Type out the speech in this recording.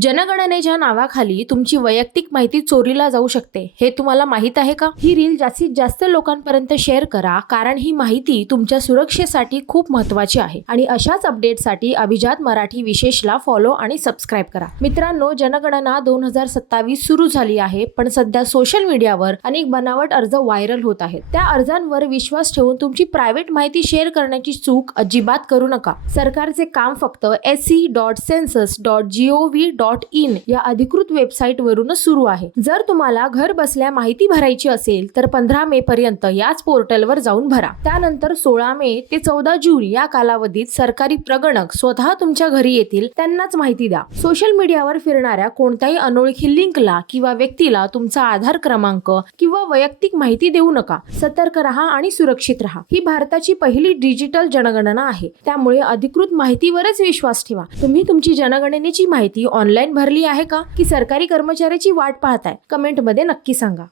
जनगणनेच्या नावाखाली तुमची वैयक्तिक माहिती चोरीला जाऊ शकते, हे तुम्हाला माहित आहे का? ही रील जास्तीत जास्त लोकांपर्यंत शेअर करा, कारण ही माहिती तुमच्या सुरक्षेसाठी खूप महत्त्वाची आहे. आणि अशाच अपडेटसाठी अभिजात मराठी विशेषला फॉलो आणि सबस्क्राईब करा. मित्रांनो, जनगणना 2027 सुरू झाली आहे, पण सध्या सोशल मीडियावर अनेक बनावट अर्ज व्हायरल होत आहेत. त्या अर्जांवर विश्वास ठेवून तुमची प्रायव्हेट माहिती शेअर करण्याची चूक अजिबात करू नका. सरकारचे काम फक्त sc.census.gov.in या अधिकृत वेबसाईट वरूनच सुरू आहे. जर तुम्हाला घर बसल्या माहिती भरायची असेल तर 15 मे पर्यंत याच पोर्टलवर जाऊन भरा. त्यानंतर 16 मे ते 14 जून या कालावधीत सरकारी प्रगणक स्वतः तुमच्या घरी येतील, त्यांनाच माहिती द्या. सोशल मीडियावर फिरणाऱ्या कोणत्याही अनोळखी लिंकला किंवा व्यक्तीला तुमचा आधार क्रमांक किंवा वैयक्तिक माहिती देऊ नका. सतर्क राहा आणि सुरक्षित राहा. ही भारताची पहिली डिजिटल जनगणना आहे, त्यामुळे अधिकृत माहितीवरच विश्वास ठेवा. तुम्ही तुमची जनगणनेची माहिती ऑनलाईन भरली आहे का, की सरकारी कर्मचाऱ्याची वाट पाहताय? कमेंटमध्ये नक्की सांगा.